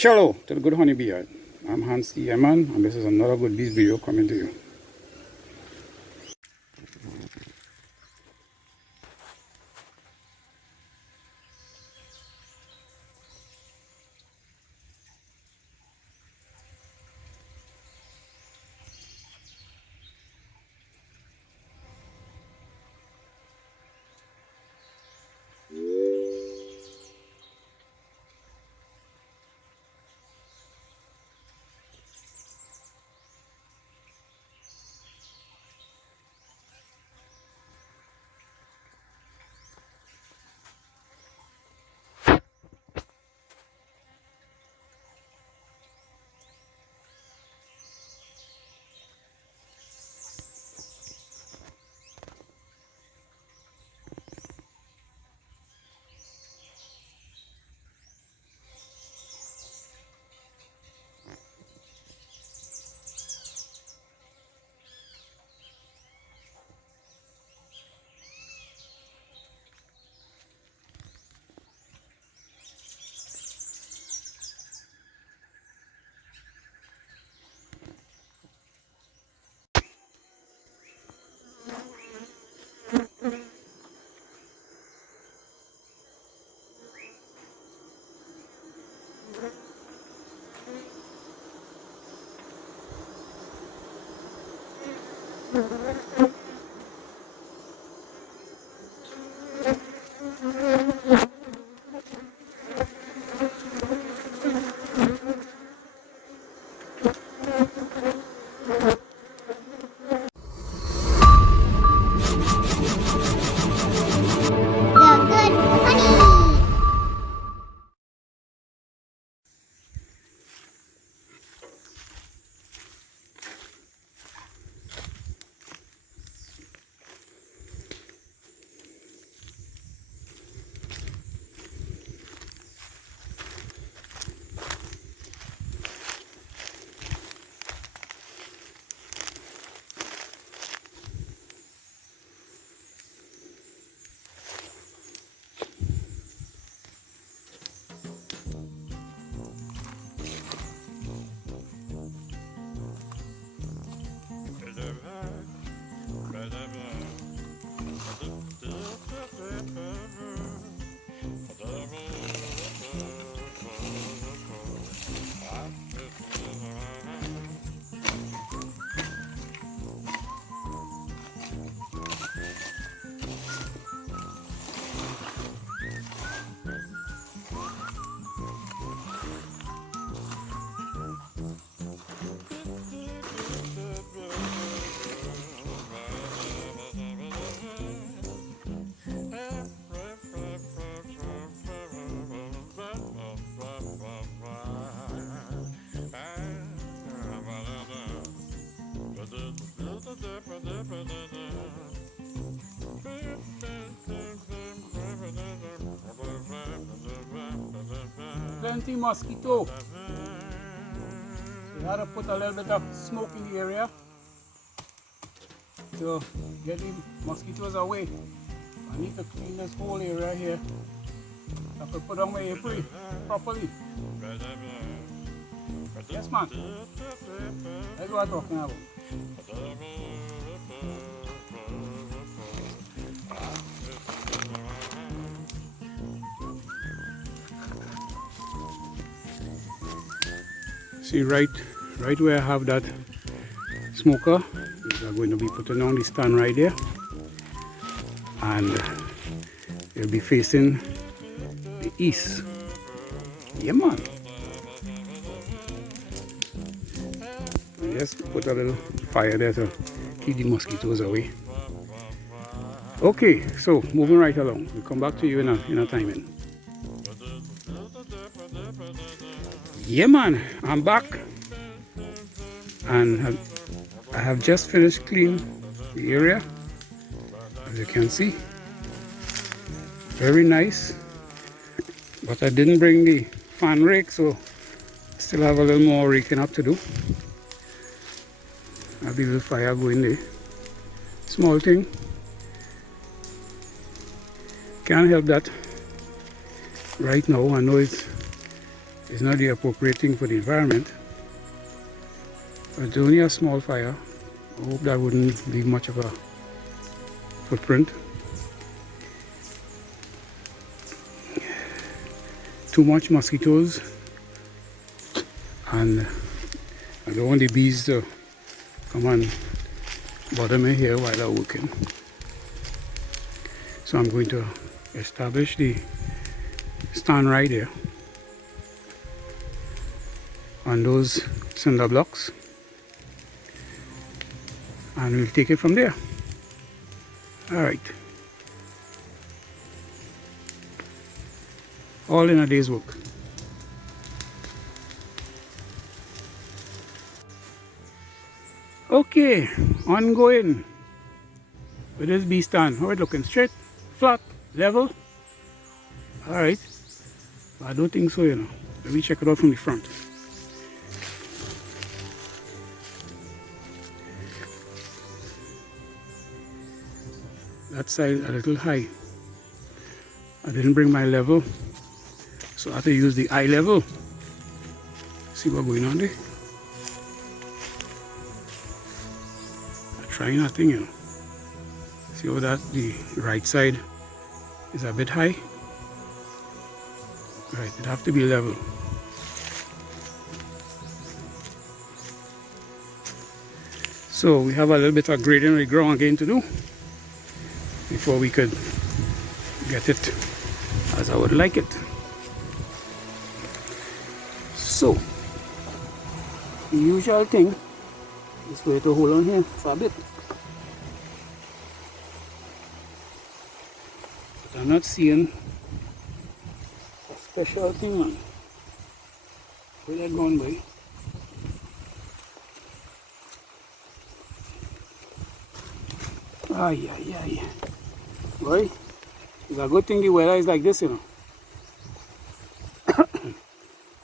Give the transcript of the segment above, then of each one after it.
Cello to the good honeybee yard. I'm H.T.Y and this is another good bees video coming to you. Plenty mosquito. We had to put a little bit of smoke in the area to get the mosquitoes away. I need to clean this whole area here. I could put on my apron properly. Yes, man. That's what I'm talking about. See, right where I have that smoker, I'm going to be putting on the stand right there, and it'll be facing the east. Yeah, man. I just put a little fire there to keep the mosquitoes away. Okay, so moving right along. We'll come back to you in a timing. Yeah, man, I'm back, and I have just finished cleaning the area, as you can see. Very nice, but I didn't bring the fan rake, so I still have a little more raking up to do. I have the little fire going there. Small thing, can't help that right now. I know it's It's not the appropriate thing for the environment. But it's only a small fire. I hope that wouldn't leave much of a footprint. Too much mosquitoes, and I don't want the bees to come and bother me here while I'm working. So I'm going to establish the stand right here on those cinder blocks, and we'll take it from there. All right. All in a day's work. Okay, ongoing with this bee stand. How it looking? Straight, flat, level? Alright. I don't think so, you know. Let me check it out from the front. That side a little high. I didn't bring my level, so I have to use the eye level. See what's going on there? I'm trying nothing, you know. See how that the right side is a bit high? Right, it have to be level. So we have a little bit of grading of the ground again to do before we could get it as I would like it. So, the usual thing is for you to hold on here for a bit. But I'm not seeing a special thing, man. Where that gone by? Ay, ay, ay. Boy, it's a good thing the weather is like this, you know.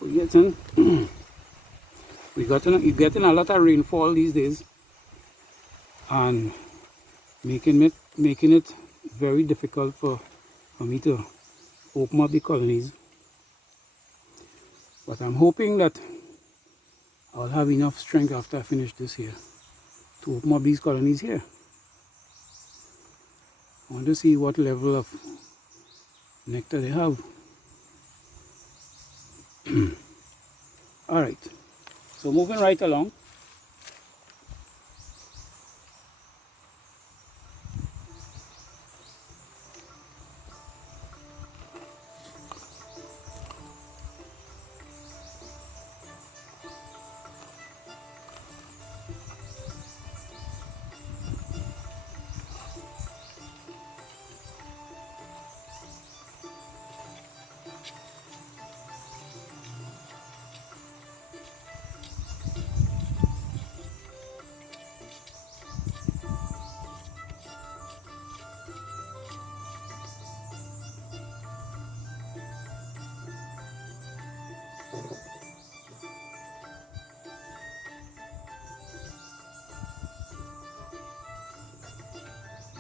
You're getting a lot of rainfall these days, and making it very difficult for me to open up the colonies. But I'm hoping that I'll have enough strength after I finish this here to open up these colonies here. I want to see what level of nectar they have. Alright, so moving right along.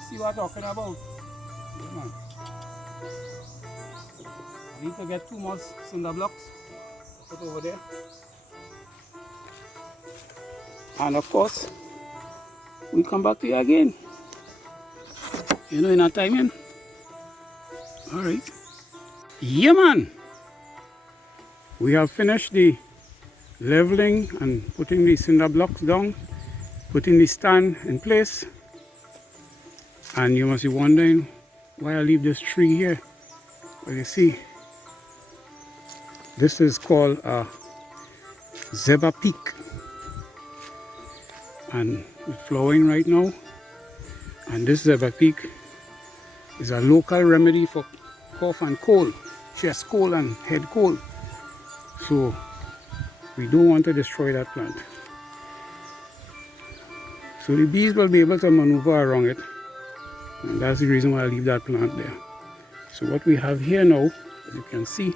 See what I'm talking about? Yeah, man. I need to get 2 more cinder blocks, put over there. And of course, we'll come back to you again. You know, in our timing. Alright. Yeah, man. We have finished the leveling and putting the cinder blocks down, putting the stand in place. And you must be wondering why I leave this tree here. Well, you see, this is called a zebra peak, and it's flowering right now. And this zebra peak is a local remedy for cough and cold, chest cold and head cold. So we don't want to destroy that plant. So the bees will be able to maneuver around it. And that's the reason why I leave that plant there. So what we have here now, as you can see,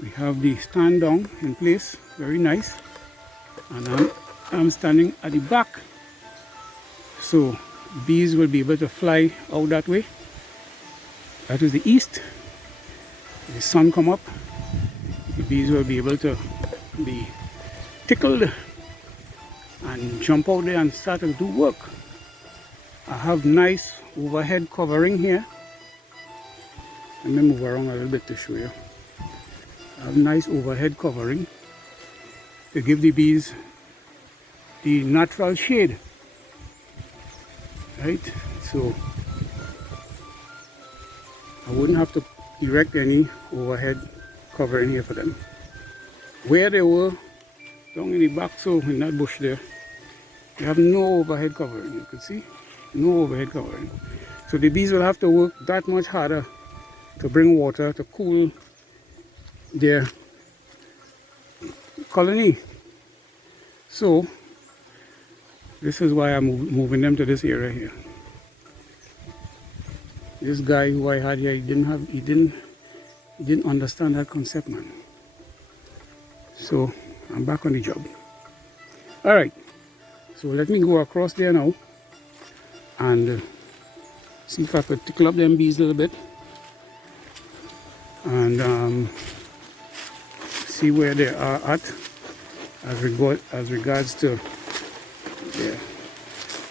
we have the stand down in place, very nice. And I'm standing at the back. So bees will be able to fly out that way. That is the east. The sun come up bees will be able to be tickled and jump out there and start to do work. I have nice overhead covering here. Let me move around a little bit to show you. I have nice overhead covering to give the bees the natural shade, right? So I wouldn't have to erect any overhead covering here for them. Where they were, down in the back, so in that bush there, they have no overhead covering. You can see, no overhead covering. So the bees will have to work that much harder to bring water to cool their colony. So this is why I'm moving them to this area here. This guy who I had here, he didn't understand that concept, man. So I'm back on the job. All right, so let me go across there now and see if I could tickle up them bees a little bit and see where they are at as regards to their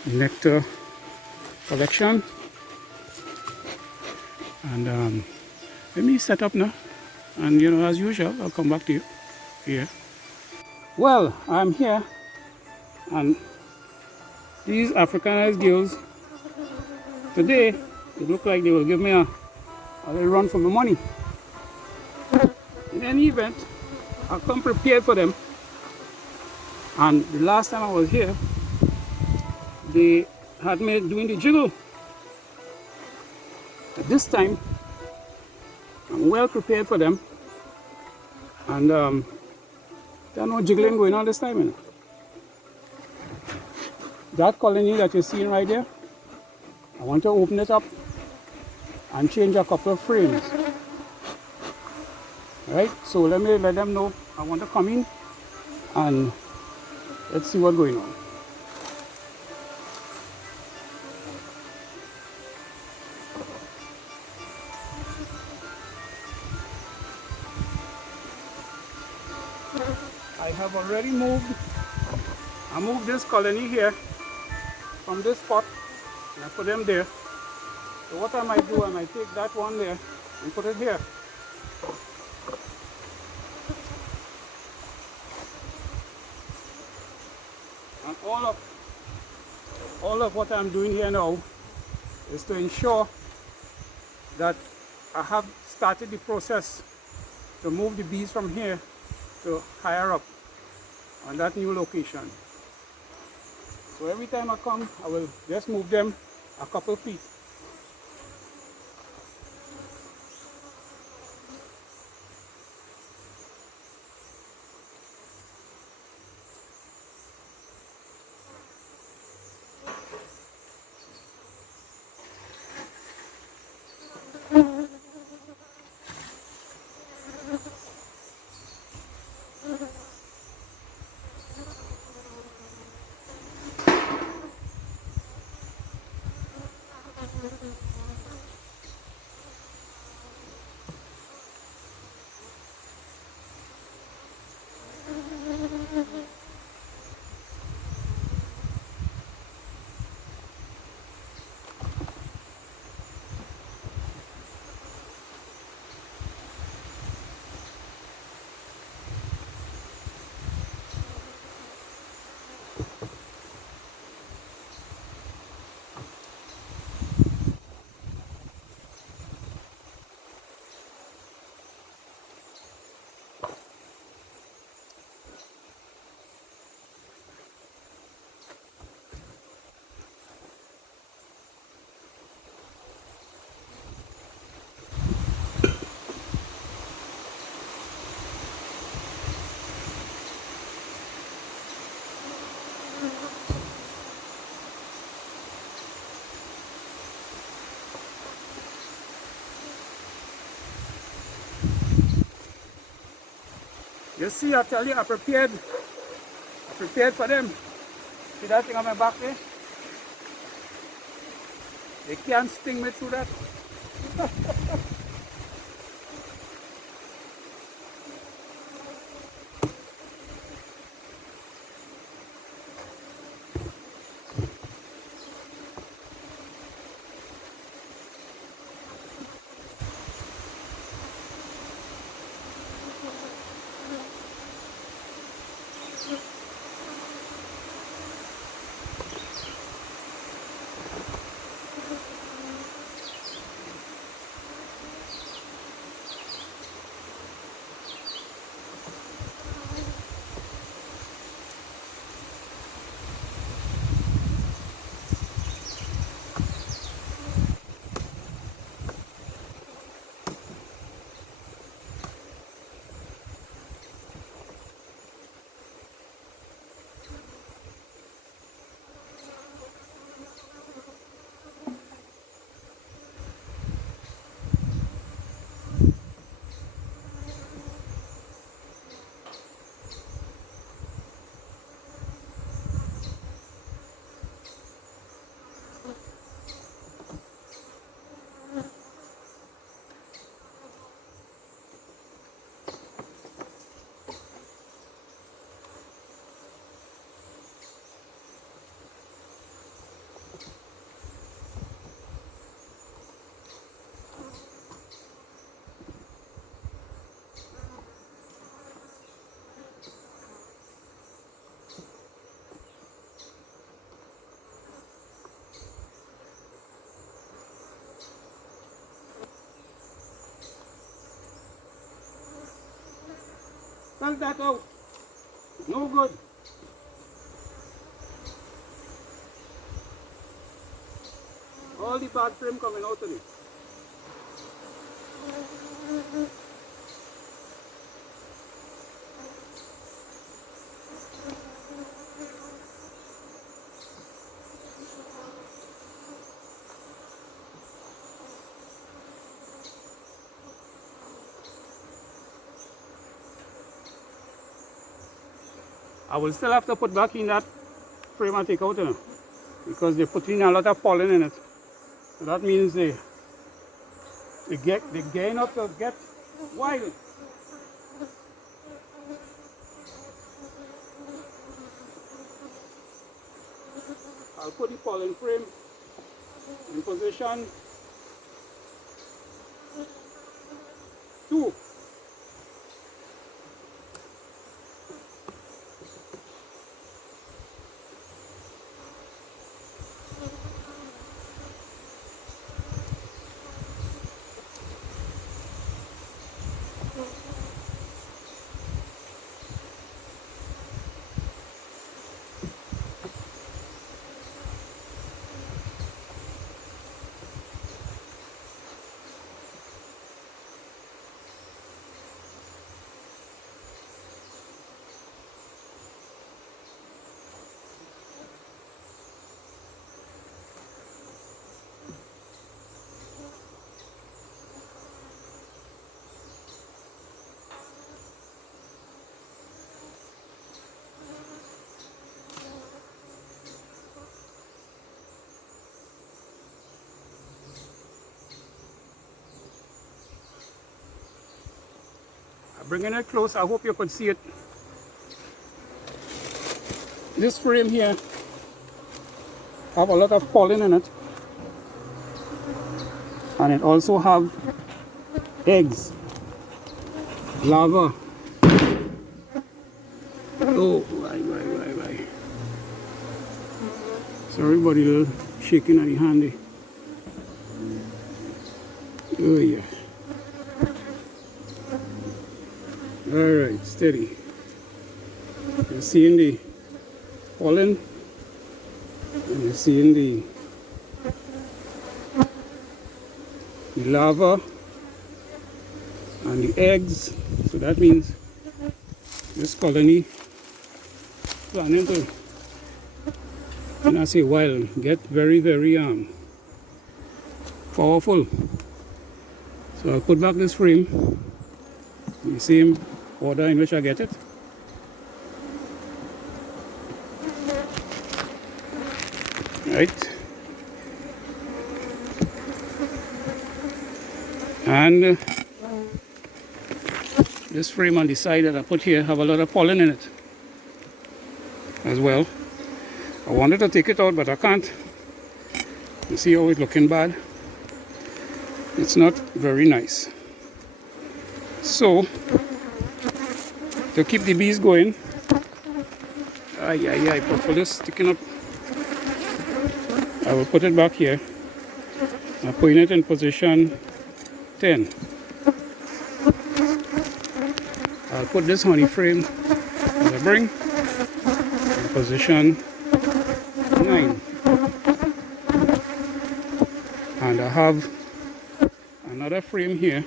nectar collection. And let me set up now, and as usual, I'll come back to you here. Well, I'm here, and these Africanized girls today, it look like they will give me a little run for my money. In any event, I'll come prepared for them. And the last time I was here, they had me doing the jiggle. But this time, I'm well prepared for them. And there's no jiggling going on this time. That colony that you're seeing right there, I want to open it up and change a couple of frames. Alright, so let me let them know I want to come in and let's see what's going on. I have already moved this colony here from this spot and I put them there. So what I might do, I might take that one there and put it here. And all of what I'm doing here now is to ensure that I have started the process to move the bees from here to higher up on that new location. So every time I come, I will just move them a couple feet. You see, I tell you, I prepared for them. See that thing on my back there? They can't sting me through that. Cut that out. No good. All the bad frame coming out today. I will still have to put back in that frame and take out, you know, because they're putting a lot of pollen in it. So that means they gain up to get wild. I'll put the pollen frame in position 2. Bringing it close, I hope you could see it. This frame here have a lot of pollen in it, and it also have eggs, larvae. Oh, why. Sorry, buddy, little shaking at the handy. Oh yeah. Alright, steady. You're seeing the pollen, and you're seeing the larva and the eggs. So that means this colony planning to, when I say wild, get very powerful. So I'll put back this frame in the same order in which I get it. Right. And this frame on the side that I put here have a lot of pollen in it as well. I wanted to take it out, but I can't. You see how it's looking bad? It's not very nice. So, to keep the bees going, propolis sticking up, I will put it back here. I'm putting it in position 10. I'll put this honey frame that I bring in position 9. And I have another frame here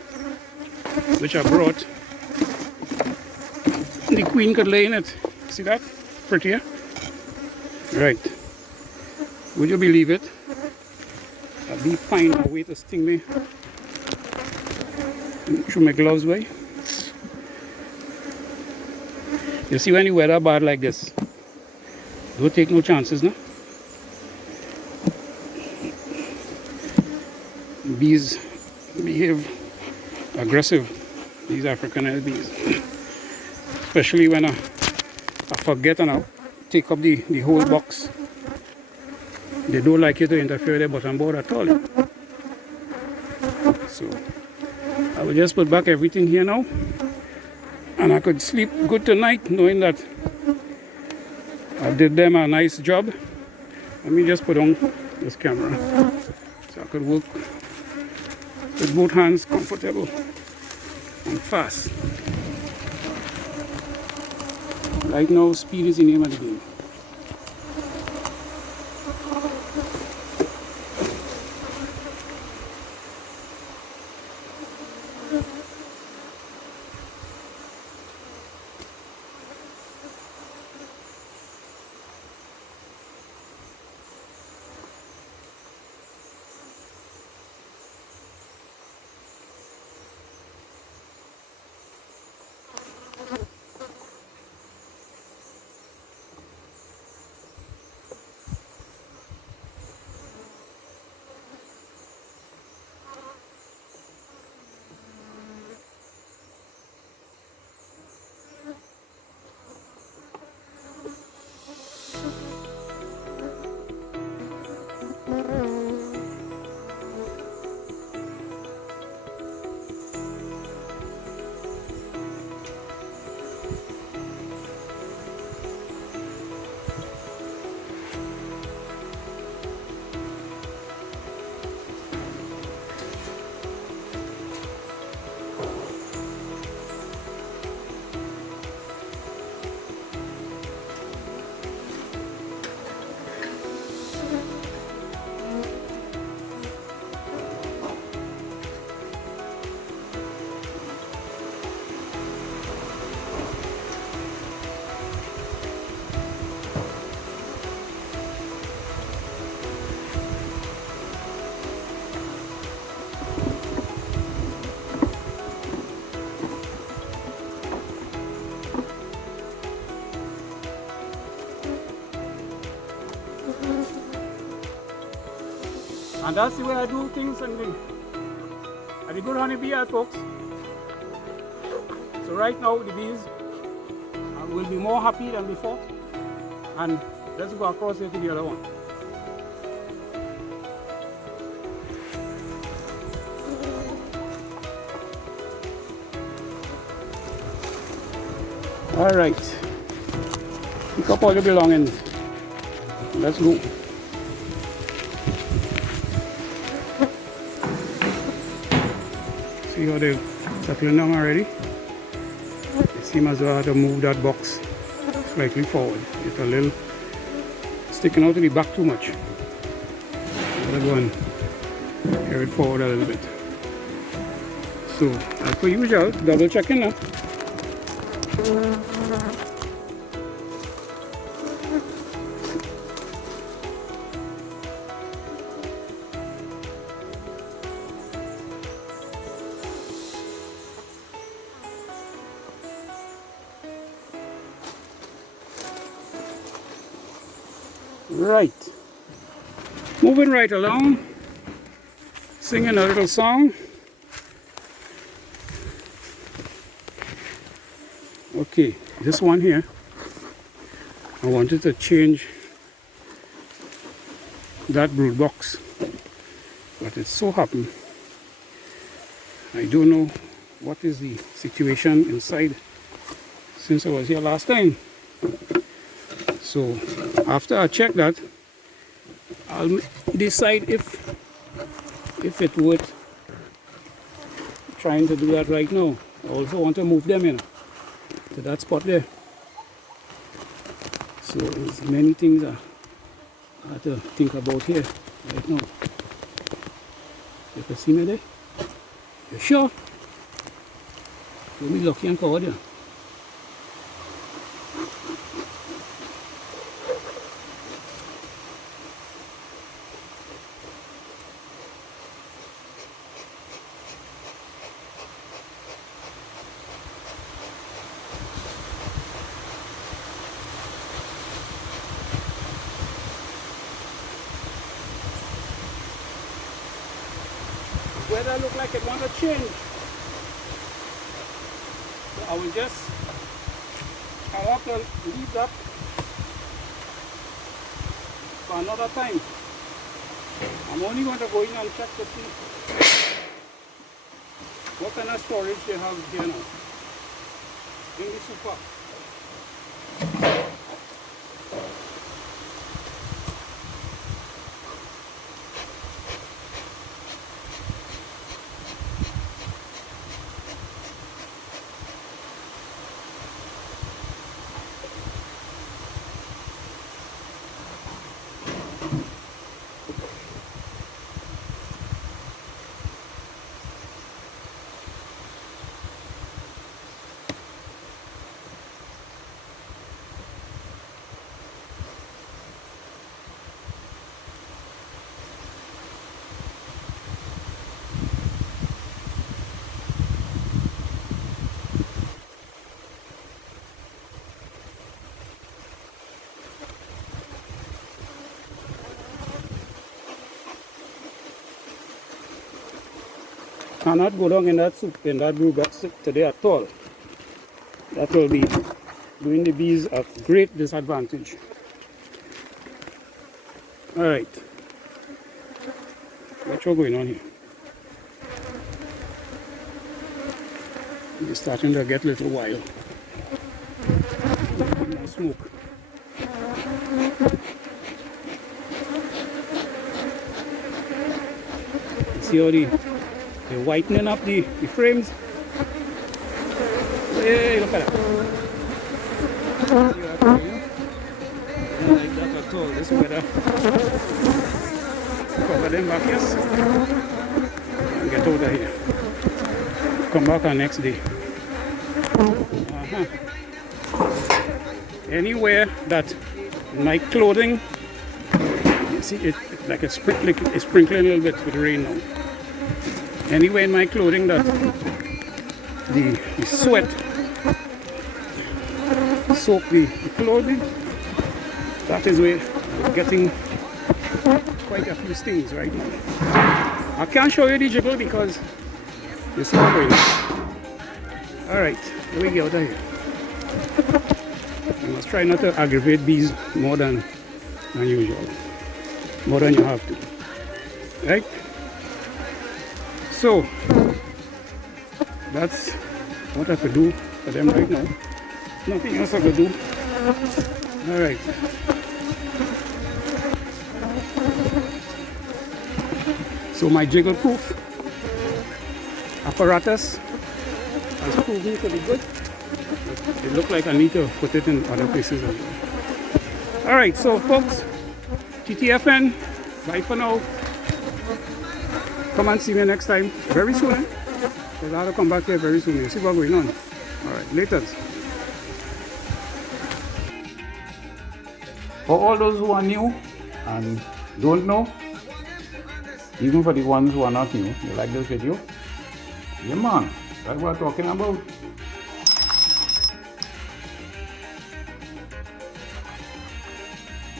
which I brought. The queen could lay in it. See that? Prettier? Right. Would you believe it? A bee find a way to sting me through my gloves way. You see, when the weather bad like this, don't take no chances, no? Bees behave aggressive, these African bees. Especially when I forget and I take up the whole box. They don't like you to interfere with their bottom board at all. So I will just put back everything here now, and I could sleep good tonight knowing that I did them a nice job. Let me just put on this camera so I could work with both hands comfortable and fast. Right now, speed is the name of the game. And that's the way I do things and the good honeybee are, folks. So right now the bees will be more happy than before. And let's go across here to the other one. All right, pick up all your belongings. Let's go. See how they're settling down already? It seems as though I have to move that box slightly forward. It's a little sticking out to the back too much. I'm gonna go and carry it forward a little bit. So, as per usual, double checking now. Right, moving right along, singing a little song. Okay, this one here, I wanted to change that brood box, but it so happened I don't know what is the situation inside since I was here last time. So after I check that, I'll decide if it's worth trying to do that right now. I also want to move them in to that spot there. So there's many things I have to think about here right now. You can see me there? You sure? You'll be lucky and coward, yeah. Weather look like it want to change. So I will just have to leave that for another time. I'm only going to go in and check to see what kind of storage they have here now. Bring the soup up. cannot go down in that soup, in that brew soup today at all. That will be doing the bees a great disadvantage. Alright. What's going on here? It's starting to get a little wild. More smoke. See how they're whitening up the frames? Hey, look at that. I don't like that at all. This weather. Cover them back, yes. And get out of here. Come back on next day. Anywhere that my clothing, you see it like it's sprinkling a little bit with rain now. Anywhere in my clothing that the sweat soak the clothing, that is where I'm getting quite a few stings right now. I can't show you the jiggle because you see what's going on. Alright, here we get out of here. You must try not to aggravate bees more than usual. More than you have to. Right? So, that's what I could do for them right now. Nothing else I could do. Alright. So my jiggle proof apparatus has proven to be good. It looked like I need to put it in other places as well. Alright, so folks, TTFN, bye for now. Come and see me next time, very soon. Because I have to come back here very soon. You see what's going on. Alright, later. For all those who are new and don't know, even for the ones who are not new, you like this video? Yeah man, that's what I'm talking about.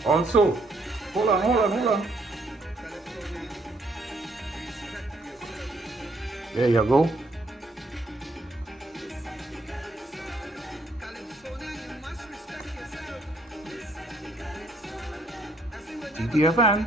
Also, hold on. There you go. TTFN.